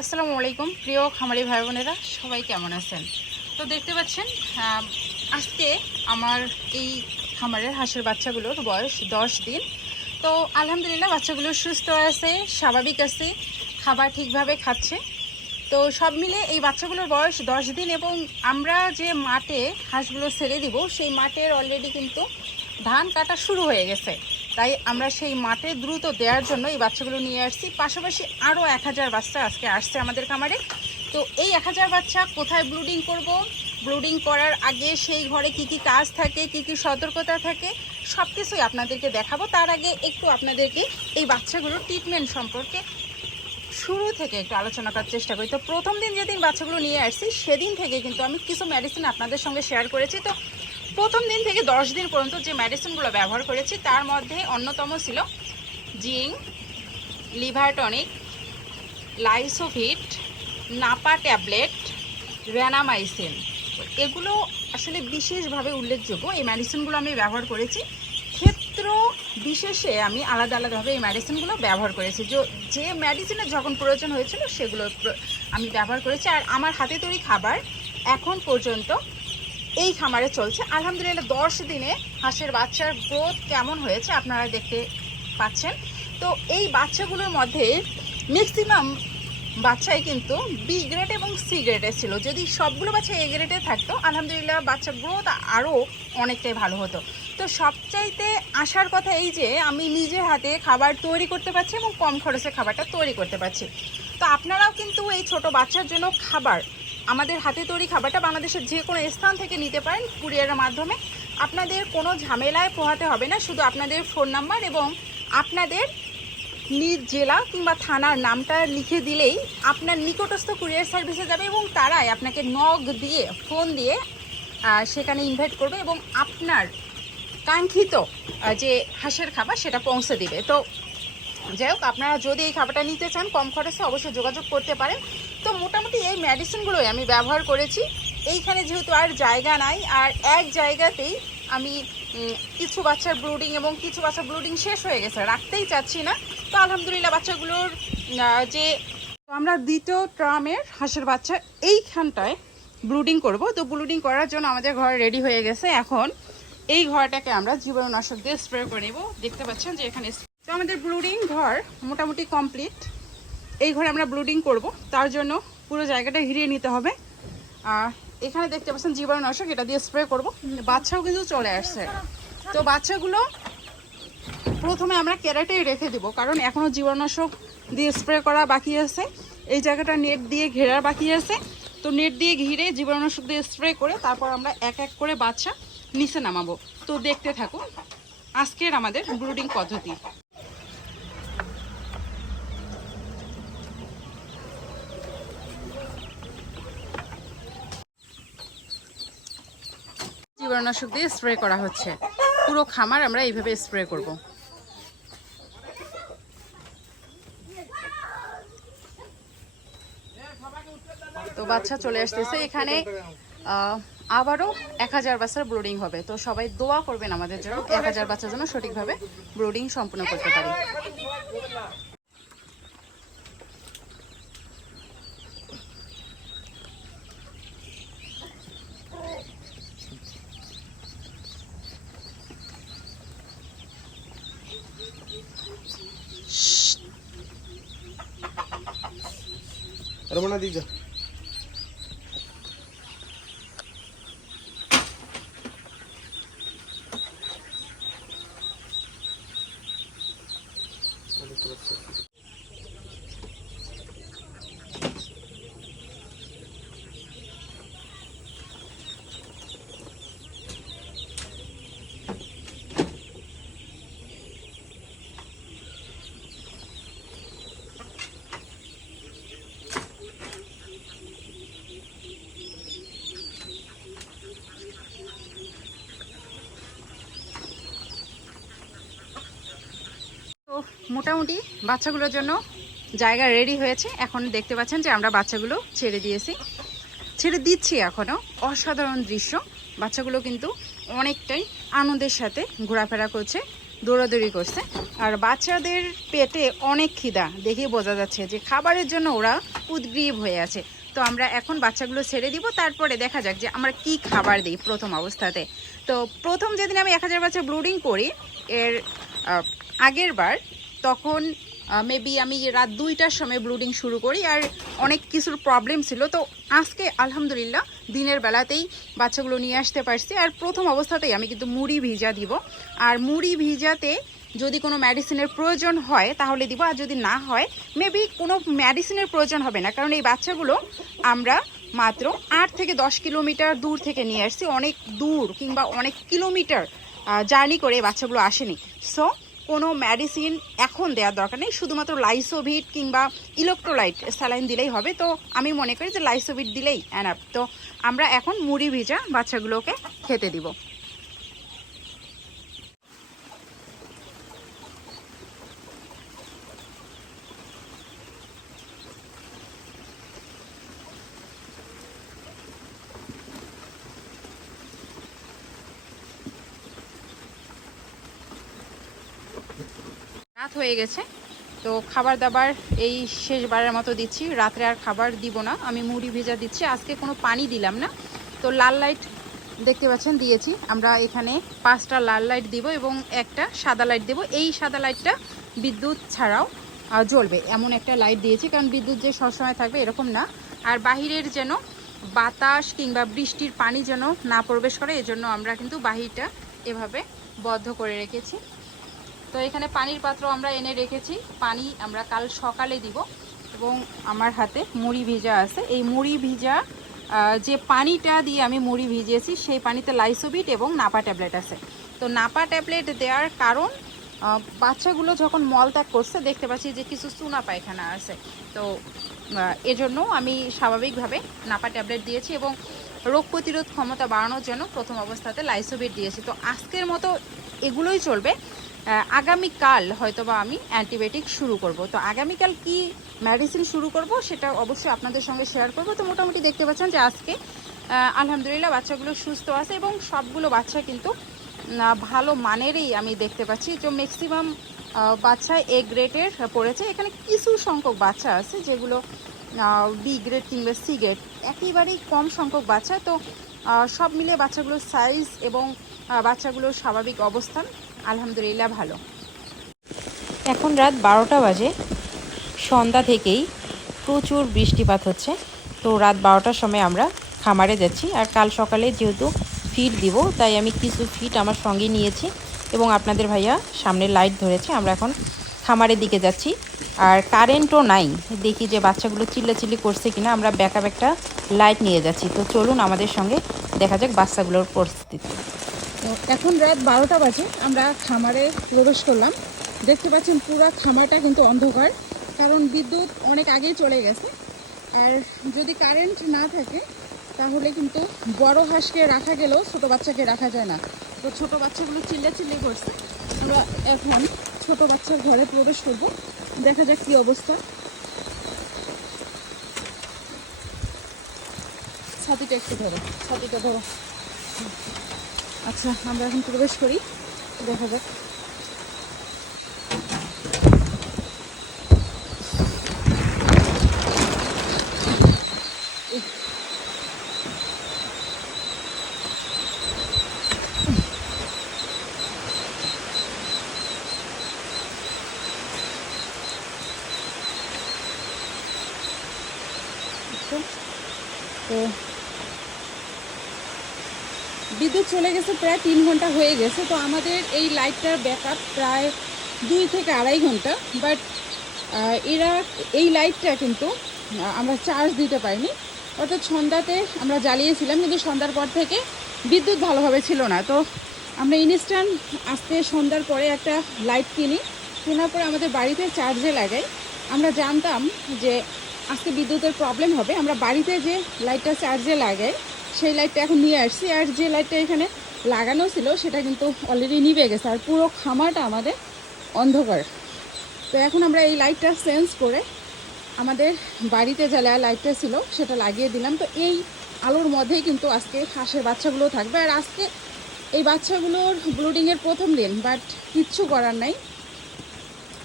আসসালামু আলাইকুম, প্রিয় খামারি ভাই বোনেরা সবাই কেমন আছেন? তো দেখতে পাচ্ছেন আজকে আমার এই খামারের হাঁসের বাচ্চাগুলোর বয়স দশ দিন। তো আলহামদুলিল্লাহ, বাচ্চাগুলো সুস্থ আছে, স্বাভাবিক আছে, খাবার ঠিকভাবে খাচ্ছে। তো সব মিলে এই বাচ্চাগুলোর বয়স দশ দিন এবং আমরা যে মাঠে হাঁসগুলো ছেড়ে দিব, সেই মাঠের অলরেডি কিন্তু ধান কাটা শুরু হয়ে গেছে। তাই আমরা সেই মাঠে দ্রুত দেওয়ার জন্য এই বাচ্চাগুলো নিয়ে আসছি। পাশাপাশি আরও এক হাজার বাচ্চা আজকে আসছে আমাদের খামারে। তো এই এক হাজার বাচ্চা কোথায় ব্রুডিং করব? ব্রুডিং করার আগে সেই ঘরে কি কি কাজ থাকে, কি কি সতর্কতা থাকে সব কিছুই আপনাদেরকে দেখাবো। তার আগে একটু আপনাদেরকে এই বাচ্চাগুলোর ট্রিটমেন্ট সম্পর্কে শুরু থেকে একটু আলোচনা করার চেষ্টা করি। তো প্রথম দিন যেদিন বাচ্চাগুলো নিয়ে আসছি, সেদিন থেকে কিন্তু আমি কিছু মেডিসিন আপনাদের সঙ্গে শেয়ার করেছি। তো প্রথম দিন থেকে দশ দিন পর্যন্ত যে মেডিসিনগুলো ব্যবহার করেছি, তার মধ্যে অন্যতম ছিল zinc liver tonic, Lysovit, Napa tablet Renamycin এগুলো আসলে বিশেষভাবে উল্লেখযোগ্য। এই মেডিসিনগুলো আমি ব্যবহার করেছি। ক্ষেত্র বিশেষে আমি আলাদা আলাদাভাবে এই মেডিসিনগুলো ব্যবহার করেছি। যে- যে মেডিসিনের যখন প্রয়োজন হয়েছিল, সেগুলো আমি ব্যবহার করেছি। আর আমার হাতে তৈরি খাবার এখন পর্যন্ত এই খামারে চলছে। আলহামদুলিল্লাহ, দশ দিনে হাঁসের বাচ্চার গ্রোথ কেমন হয়েছে আপনারা দেখতে পাচ্ছেন। তো এই বাচ্চাগুলোর মধ্যে ম্যাক্সিমাম বাচ্চাই কিন্তু বি গ্রেড এবং সি গ্রেডের ছিল। যদি সবগুলো বাচ্চা এ গ্রেডে থাকতো, আলহামদুলিল্লাহ বাচ্চার গ্রোথ আরও অনেকটাই ভালো হতো। তো সবচাইতে আসার কথা এই যে, আমি নিজের হাতে খাবার তৈরি করতে পারছি এবং কম খরচে খাবারটা তৈরি করতে পারছি। তো আপনারাও কিন্তু এই ছোট বাচ্চার জন্য খাবার আমাদের হাতে তৈরি খাবারটা বাংলাদেশের যে কোনো স্থান থেকে নিতে পারেন কুরিয়ারের মাধ্যমে। আপনাদের কোনো ঝামেলায় পোহাতে হবে না, শুধু আপনাদের ফোন নাম্বার এবং আপনাদের নিজ জেলা কিংবা থানার নামটা লিখে দিলেই আপনার নিকটস্থ কুরিয়ার সার্ভিসে যাবে এবং তারাই আপনাকে নগ দিয়ে, ফোন দিয়ে সেখানে ইনভাইট করবে এবং আপনার কাঙ্ক্ষিত যে হাঁসের খাবার সেটা পৌঁছে দিবে। তো যাই হোক, আপনারা যদি এই খাবারটা নিতে চান, কম খরচে অবশ্যই যোগাযোগ করতে পারেন। তো মোটামুটি এই মেডিসিনগুলোই আমি ব্যবহার করেছি। এইখানে যেহেতু আর জায়গা নাই, আর এক জায়গাতেই আমি কিছু বাচ্চার ব্রুডিং এবং কিছু বাচ্চার ব্রুডিং শেষ হয়ে গেছে, রাখতেই চাচ্ছি না। তো আলহামদুলিল্লাহ বাচ্চাগুলোর যে আমরা দ্বিতীয় ট্রামের হাঁসের বাচ্চা এইখানটায় ব্রুডিং করব। তো ব্রুডিং করার জন্য আমাদের ঘর রেডি হয়ে গেছে। এখন এই ঘরটাকে আমরা জীবাণুনাশক দিয়ে স্প্রে করে নেব। দেখতে পাচ্ছেন যে এখানে, তো আমাদের ব্রুডিং ঘর মোটামুটি কমপ্লিট এই ঘরে আমরা ব্লুডিং করব। তার জন্য পুরো জায়গাটা ঘিরিয়ে নিতে হবে। আর এখানে দেখতে পাচ্ছেন জীবাণুনাশক এটা দিয়ে স্প্রে করব। বাচ্চাও কিন্তু চলে আসছে। তো বাচ্চাগুলো প্রথমে আমরা ক্যারেটেই রেখে দিব, কারণ এখনও জীবাণুনাশক দিয়ে স্প্রে করা বাকি আছে। এই জায়গাটা নেট দিয়ে ঘেরা বাকি আছে। তো নেট দিয়ে ঘিরে জীবাণুনাশক দিয়ে স্প্রে করে তারপর আমরা এক এক করে বাচ্চা নিচে নামাবো। তো দেখতে থাকুন, আজকের আমাদের ব্রুডিং পদ্ধতি। জীবাণুনাশক দিয়ে স্প্রে করা হচ্ছে। পুরো খামার আমরা এইভাবে স্প্রে করব। তো বাচ্চা চলে আসতেছে। এখানে আবারও এক হাজার বাচ্চার ব্রোডিং হবে। তো সবাই দোয়া করবেন আমাদের জন্য, এক হাজার বাচ্চার জন্য সঠিকভাবে ব্রোডিং সম্পূর্ণ করতে পারি। ਰਮਣਾ ਦੀ। মোটামুটি বাচ্চাগুলোর জন্য জায়গা রেডি হয়েছে। এখন দেখতে পাচ্ছেন যে আমরা বাচ্চাগুলো ছেড়ে দিয়েছি। ছেড়ে দিচ্ছি এখনও অসাধারণ দৃশ্য। বাচ্চাগুলো কিন্তু অনেকটাই আনন্দের সাথে ঘোরাফেরা করছে, দৌড়াদৌড়ি করছে। আর বাচ্চাদের পেটে অনেক খিদা। দেখেই বোঝা যাচ্ছে যে খাবারের জন্য ওরা উদ্গ্রীব হয়ে আছে। তো আমরা এখন বাচ্চাগুলো ছেড়ে দিব, তারপরে দেখা যাক যে আমরা কি খাবার দিই প্রথম অবস্থাতে। তো প্রথম যেদিন আমি এক হাজার বাচ্চা ব্লুডিং করি, এর আগের বার, তখন মেবি আমি রাত দুইটার সময় ব্লুডিং শুরু করি আর অনেক কিছুর প্রবলেম ছিল। তো আজকে আলহামদুলিল্লাহ দিনের বেলাতেই বাচ্চাগুলো নিয়ে আসতে পারছি। আর প্রথম অবস্থাতেই আমি কিন্তু মুড়ি ভিজা দিব। আর মুড়ি ভিজাতে যদি কোনো মেডিসিনের প্রয়োজন হয় তাহলে দিব, আর যদি না হয় মেবি কোনো মেডিসিনের প্রয়োজন হবে না। কারণ এই বাচ্চাগুলো আমরা মাত্র আট থেকে দশ কিলোমিটার দূর থেকে নিয়ে আসছি। অনেক দূর কিংবা অনেক কিলোমিটার জার্নি করে বাচ্চাগুলো আসেনি। সো কোনো মেডিসিন এখন দেওয়ার দরকার নেই, শুধুমাত্র লাইসোভিট কিংবা ইলেকট্রোলাইট স্যালাইন দিলেই হবে। তো আমি মনে করি যে লাইসোভিট দিলেই অ্যানাপ তো আমরা এখন মুড়ি ভিজা বাচ্চাগুলোকে খেতে দিব। হয়ে গেছে। তো খাবার দাবার এই শেষবারের মতো দিচ্ছি। রাত্রে আর খাবার দিব না। আমি মুড়ি ভেজা দিচ্ছি। আজকে কোনো পানি দিলাম না। তো লাল লাইট দেখতে পাচ্ছেন, দিয়েছি। আমরা এখানে পাঁচটা লাল লাইট দিব এবং একটা সাদা লাইট দেব। এই সাদা লাইটটা বিদ্যুৎ ছাড়াও জ্বলবে। এমন একটা লাইট দিয়েছি, কারণ বিদ্যুৎ যে সবসময় থাকবে এরকম না। আর বাহিরের যেন বাতাস কিংবা বৃষ্টির পানি যেন না প্রবেশ করে, এজন্য আমরা কিন্তু বাহিরটা এভাবে বদ্ধ করে রেখেছি। তো এখানে পানির পাত্র আমরা এনে রেখেছি। পানি আমরা কাল সকালে দিব এবং আমার হাতে মুড়ি ভিজা আছে। এই মুড়ি ভিজা যে পানিটা দিয়ে আমি মুড়ি ভিজিয়েছি, সেই পানিতে লাইসোবিট এবং নাপা ট্যাবলেট আছে। তো নাপা ট্যাবলেট দেওয়ার কারণ বাচ্চাগুলো যখন মলত্যাগ করছে, দেখতে পাচ্ছি যে কিছু চুনা পায়খানা আছে। তো এজন্য আমি স্বাভাবিকভাবে নাপা ট্যাবলেট দিয়েছি এবং রোগ প্রতিরোধ ক্ষমতা বাড়ানোর জন্য প্রথম অবস্থাতে লাইসোবিট দিয়েছি। তো আজকের মতো এগুলোই চলবে। আগামীকাল হয়তো বা আমি অ্যান্টিবায়োটিক শুরু করব। তো আগামীকাল কি মেডিসিন শুরু করব সেটা অবশ্যই আপনাদের সঙ্গে শেয়ার করব। তো মোটামুটি দেখতে পাচ্ছেন যে আজকে আলহামদুলিল্লাহ বাচ্চাগুলো সুস্থ আছে এবং সবগুলো বাচ্চা কিন্তু ভালো মানেরই আমি দেখতে পাচ্ছি। তো ম্যাক্সিমাম বাচ্চা এ গ্রেডের পড়েছে। এখানে কিছু সংখ্যক বাচ্চা আছে যেগুলো বি গ্রেড কিংবা সি গ্রেড একেবারেই কম সংখ্যক বাচ্চা। তো সব মিলে বাচ্চাগুলোর সাইজ এবং বাচ্চাগুলোর স্বাভাবিক অবস্থান আলহামদুলিল্লাহ ভালো। এখন রাত বারোটা বাজে। সন্ধ্যা থেকেই প্রচুর বৃষ্টিপাত হচ্ছে। তো রাত বারোটার সময় আমরা খামারে যাচ্ছি। আর কাল সকালে যেহেতু ফিট দিব, তাই আমি কিছু ফিট আমার সঙ্গে নিয়েছি এবং আপনাদের ভাইয়া সামনে লাইট ধরেছে। আমরা এখন খামারের দিকে যাচ্ছি। আর কারেন্টও নাই। দেখি যে বাচ্চাগুলো চিল্লাচিল্লি করছে কিনা। আমরা ব্যাকআপ একটা লাইট নিয়ে যাচ্ছি। তো চলুন আমাদের সঙ্গে দেখা যাক বাচ্চাগুলোর পরিস্থিতি। তো এখন রাত বারোটা বাজে, আমরা খামারে প্রবেশ করলাম। দেখতে পাচ্ছেন পুরো খামারটা কিন্তু অন্ধকার, কারণ বিদ্যুৎ অনেক আগেই চলে গেছে। আর যদি কারেন্ট না থাকে, তাহলে কিন্তু বড় হাঁসকে রাখা গেলেও ছোট বাচ্চাকে রাখা যায় না। তো ছোট বাচ্চাগুলো চিল্লা চিল্লি করছে। আমরা এখন ছোট বাচ্চার ঘরে প্রবেশ করব। দেখা যাক কি অবস্থা। ছাতিটা একটু ধরো, ছাতিটা ধরো। আচ্ছা আমরা এখন প্রবেশ করি। দেখা যাক তো বিদ্যুৎ চলে গেছে প্রায় তিন ঘণ্টা হয়ে গেছে। তো আমাদের এই লাইটটার ব্যাকআপ প্রায় দুই থেকে আড়াই ঘণ্টা। বাট এরা এই লাইটটা কিন্তু আমরা চার্জ দিতে পারিনি। অর্থাৎ সন্ধ্যাতে আমরা জ্বালিয়েছিলাম, কিন্তু সন্ধ্যার পর থেকে বিদ্যুৎ ভালোভাবে ছিল না। তো আমরা ইনস্ট্যান্ট আজকে সন্ধ্যার পরে একটা লাইট কিনি। কেনার পরে আমাদের বাড়িতে চার্জে লাগাই। আমরা জানতাম যে আজকে বিদ্যুতের প্রবলেম হবে। আমরা বাড়িতে যে লাইটটা চার্জে লাগাই সেই লাইটটা এখন নিয়ে আসছি। আর যে লাইটটা এখানে লাগানো ছিল, সেটা কিন্তু অলরেডি নিভে গেছে। আর পুরো খামারটা আমাদের অন্ধকার। তো এখন আমরা এই লাইটটা চেঞ্জ করে আমাদের বাড়িতে যে লাইটটা ছিল, সেটা লাগিয়ে দিলাম। তো এই আলোর মধ্যেই কিন্তু আজকে হাঁসের বাচ্চাগুলো থাকবে। আর আজকে এই বাচ্চাগুলোর ব্লুডিংয়ের প্রথম দিন বাট কিচ্ছু করার নাই।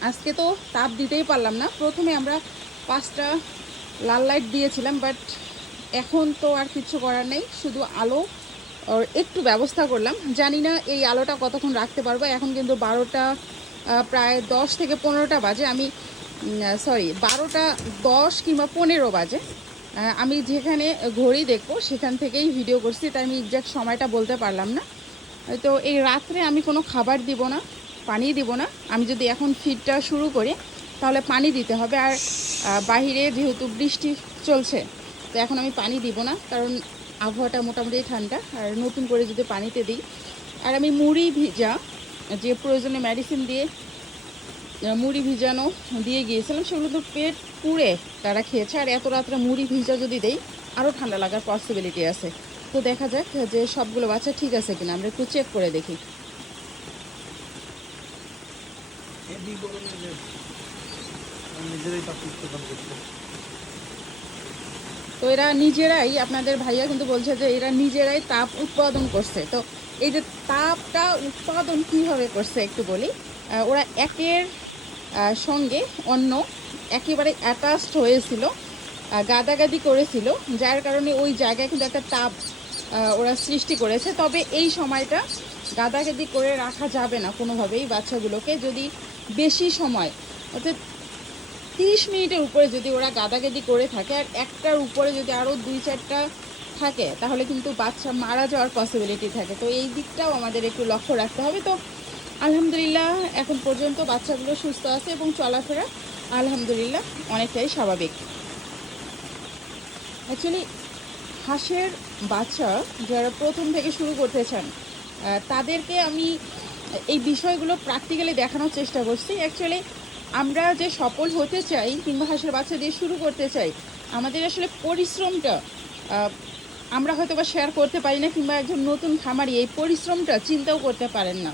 আজকে তো তাপ দিতেই পারলাম না। প্রথমে আমরা পাঁচটা লাল লাইট দিয়েছিলাম বাট এখন তো আর কিছু করার নেই, শুধু আলো একটু ব্যবস্থা করলাম। জানি না এই আলোটা কতক্ষণ রাখতে পারব। এখন কিন্তু বারোটা প্রায় দশ থেকে পনেরোটা বাজে। আমি সরি বারোটা দশ কিংবা পনেরো বাজে। আমি যেখানে ঘড়ি দেখব সেখান থেকেই ভিডিও করছি। তাই আমি এক্সাক্ট সময়টা বলতে পারলাম না। তো এই রাত্রে আমি কোনো খাবার দিব না, পানি দিব না। আমি যদি এখন ফিডটা শুরু করি, তাহলে পানি দিতে হবে। আর বাহিরে যেহেতু বৃষ্টি চলছে তো এখন আমি পানি দিব না, কারণ আবহাওয়াটা মোটামুটি ঠান্ডা, আর নতুন করে যদি পানিতে দিই। আর আমি মুড়ি ভিজা, যে প্রয়োজনে মেডিসিন দিয়ে মুড়ি ভিজানো দিয়ে গিয়েছিলাম, সেগুলো তো পেট পুড়ে তারা খেয়েছে। আর এত রাত্রে মুড়ি ভিজা যদি দেই আরও ঠান্ডা লাগার পসিবিলিটি আছে। তো দেখা যাক যে সবগুলো বাচ্চা ঠিক আছে কিনা, আমরা একটু চেক করে দেখি। নিজেরাই তো এরা নিজেরাই, আপনাদের ভাইয়া কিন্তু বলছে যে এরা নিজেরাই তাপ উৎপাদন করছে। তো এই যে তাপটা উৎপাদন কীভাবে করছে একটু বলি। ওরা একের সঙ্গে অন্য একেবারে অ্যাটাচড হয়েছিল গাদাগাদি করেছিল, যার কারণে ওই জায়গায় কিন্তু একটা তাপ ওরা সৃষ্টি করেছে। তবে এই সময়টা গাদাগাদি করে রাখা যাবে না কোনোভাবেই বাচ্চাগুলোকে। যদি বেশি সময়, অর্থাৎ তিরিশ মিনিটের উপরে যদি ওরা গাদাগাদি করে থাকে, আর একটার উপরে যদি আরও দুই চারটা থাকে, তাহলে কিন্তু বাচ্চা মারা যাওয়ার পসিবিলিটি থাকে। তো এই দিকটাও আমাদের একটু লক্ষ্য রাখতে হবে। তো আলহামদুলিল্লাহ, এখন পর্যন্ত বাচ্চাগুলো সুস্থ আছে এবং চলাফেরা আলহামদুলিল্লাহ অনেকটাই স্বাভাবিক। অ্যাকচুয়ালি হাঁসের বাচ্চা যারা প্রথম থেকে শুরু করতে চান তাদেরকে আমি এই বিষয়গুলো প্র্যাকটিক্যালি দেখানোর চেষ্টা করছি। অ্যাকচুয়ালি আমরা যে সফল হতে চাই, কিংবা হাঁসের বাচ্চা দিয়ে শুরু করতে চাই, আমাদের আসলে পরিশ্রমটা আমরা হয়তো বা শেয়ার করতে পারি না, কিংবা একজন নতুন খামারি এই পরিশ্রমটা চিন্তাও করতে পারেন না।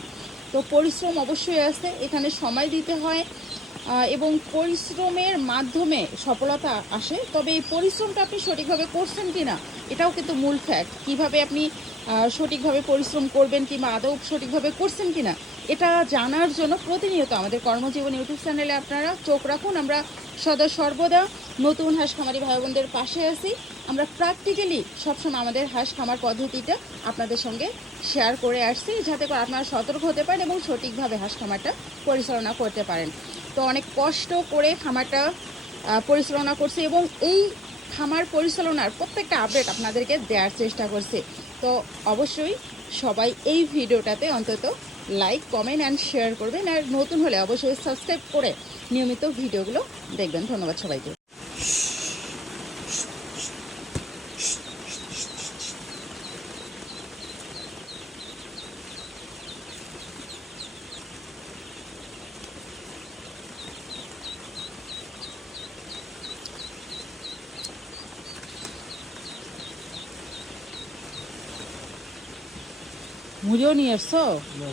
তো পরিশ্রম অবশ্যই আছে, এখানে সময় দিতে হয় এবং পরিশ্রমের মাধ্যমে সফলতা আসে। তবে এই পরিশ্রমটা আপনি সঠিকভাবে করছেন কি না এটাও কিন্তু মূল ফ্যাক্ট কীভাবে আপনি সঠিকভাবে পরিশ্রম করবেন, কিংবা আদৌ সঠিকভাবে করছেন কি না এটা জানার জন্য প্রতিনিয়ত আমাদের কর্মজীবন ইউটিউব চ্যানেলে আপনারা চোখ রাখুন। আমরা সদা সর্বদা নতুন হাঁস খামারি ভাই বোনদের পাশে আছি। আমরা প্র্যাকটিক্যালি সবসময় আমাদের হাঁস খামার পদ্ধতিটা আপনাদের সঙ্গে শেয়ার করে আসছি, যাতে করে আপনারা সতর্ক হতে পারেন এবং সঠিকভাবে হাঁস খামারটা পরিচালনা করতে পারেন। তো অনেক কষ্ট করে খামারটা পরিচালনা করছি এবং এই খামার পরিচালনার প্রত্যেকটা আপডেট আপনাদেরকে দেওয়ার চেষ্টা করছি। তো অবশ্যই সবাই এই ভিডিওটাতে অন্তত লাইক কমেন্ট অ্যান্ড শেয়ার করবেন। আর নতুন হলে অবশ্যই সাবস্ক্রাইব করে নিয়মিত ভিডিওগুলো দেখবেন। ধন্যবাদ সবাইকে। মুড়িও নিয়ে এসছো? না